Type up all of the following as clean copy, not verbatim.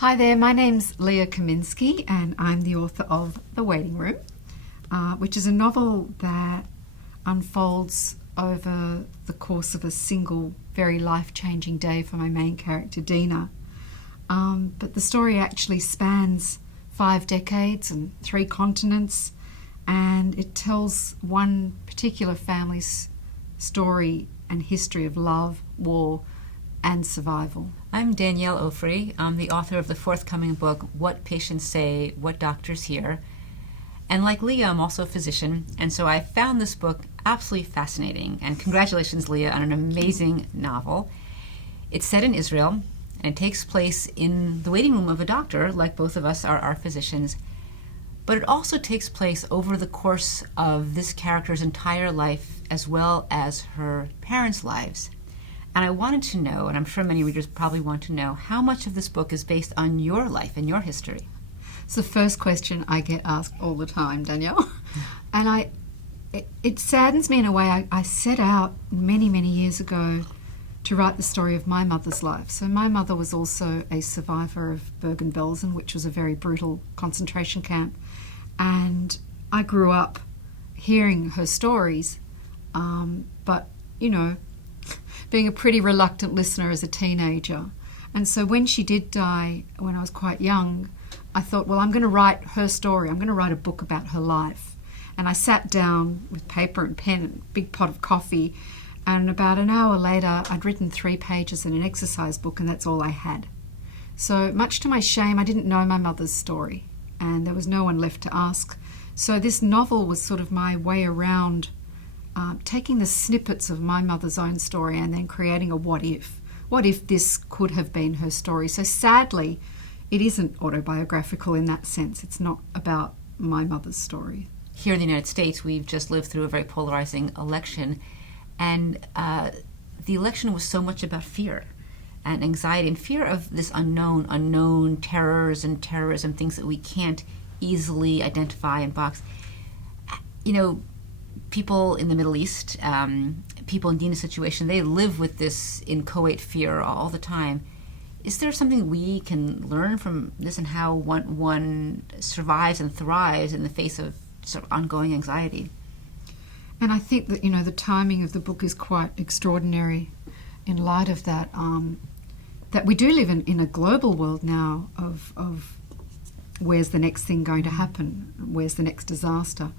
Hi there, my name's Leah Kaminsky and I'm the author of The Waiting Room, which is a novel that unfolds over the course of a single, very life-changing day for my main character, Dina. But the story actually spans 5 decades and 3 continents, and it tells one particular family's story and history of love, war, and survival. I'm Danielle Ofri. I'm the author of the forthcoming book, What Patients Say, What Doctors Hear. And like Leah, I'm also a physician, and so I found this book absolutely fascinating. And congratulations, Leah, on an amazing novel. It's set in Israel, and it takes place in the waiting room of a doctor, like both of us are physicians. But it also takes place over the course of this character's entire life, as well as her parents' lives. And I wanted to know, and I'm sure many readers probably want to know, how much of this book is based on your life and your history? It's the first question I get asked all the time, Danielle. And it saddens me in a way. I set out many, many years ago to write the story of my mother's life. So my mother was also a survivor of Bergen-Belsen, which was a very brutal concentration camp. And I grew up hearing her stories, but, you know, being a pretty reluctant listener as a teenager. And so when she did die, when I was quite young, I thought, well, I'm going to write her story. I'm going to write a book about her life. And I sat down with paper and pen and a big pot of coffee, and about an hour later, I'd written 3 pages in an exercise book, and that's all I had. So much to my shame, I didn't know my mother's story, and there was no one left to ask. So this novel was sort of my way around taking the snippets of my mother's own story and then creating a what if. What if this could have been her story? So sadly, it isn't autobiographical in that sense. It's not about my mother's story. Here in the United States, we've just lived through a very polarizing election, and the election was so much about fear and anxiety and fear of this unknown terrors and terrorism, things that we can't easily identify and box. You know, people in the Middle East, people in Dina's situation, they live with this inchoate fear all the time. Is there something we can learn from this and how one survives and thrives in the face of sort of ongoing anxiety? And I think that, you know, the timing of the book is quite extraordinary in light of that, that we do live in a global world now of where's the next thing going to happen, where's the next disaster.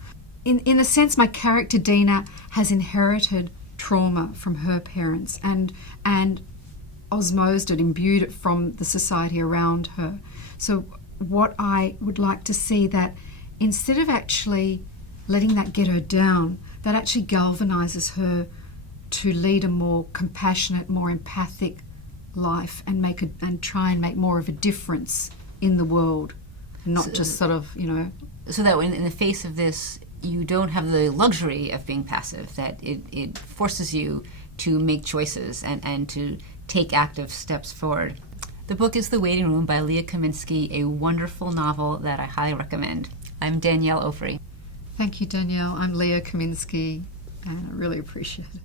In a sense, my character Dina has inherited trauma from her parents and osmosed it, imbued it from the society around her. So what I would like to see, that instead of actually letting that get her down, that actually galvanizes her to lead a more compassionate, more empathic life and try and make more of a difference in the world, not just sort of, you know. So that in the face of this, you don't have the luxury of being passive, that it forces you to make choices and to take active steps forward. The book is The Waiting Room by Leah Kaminsky, a wonderful novel that I highly recommend. I'm Danielle Ofri. Thank you, Danielle. I'm Leah Kaminsky, and I really appreciate it.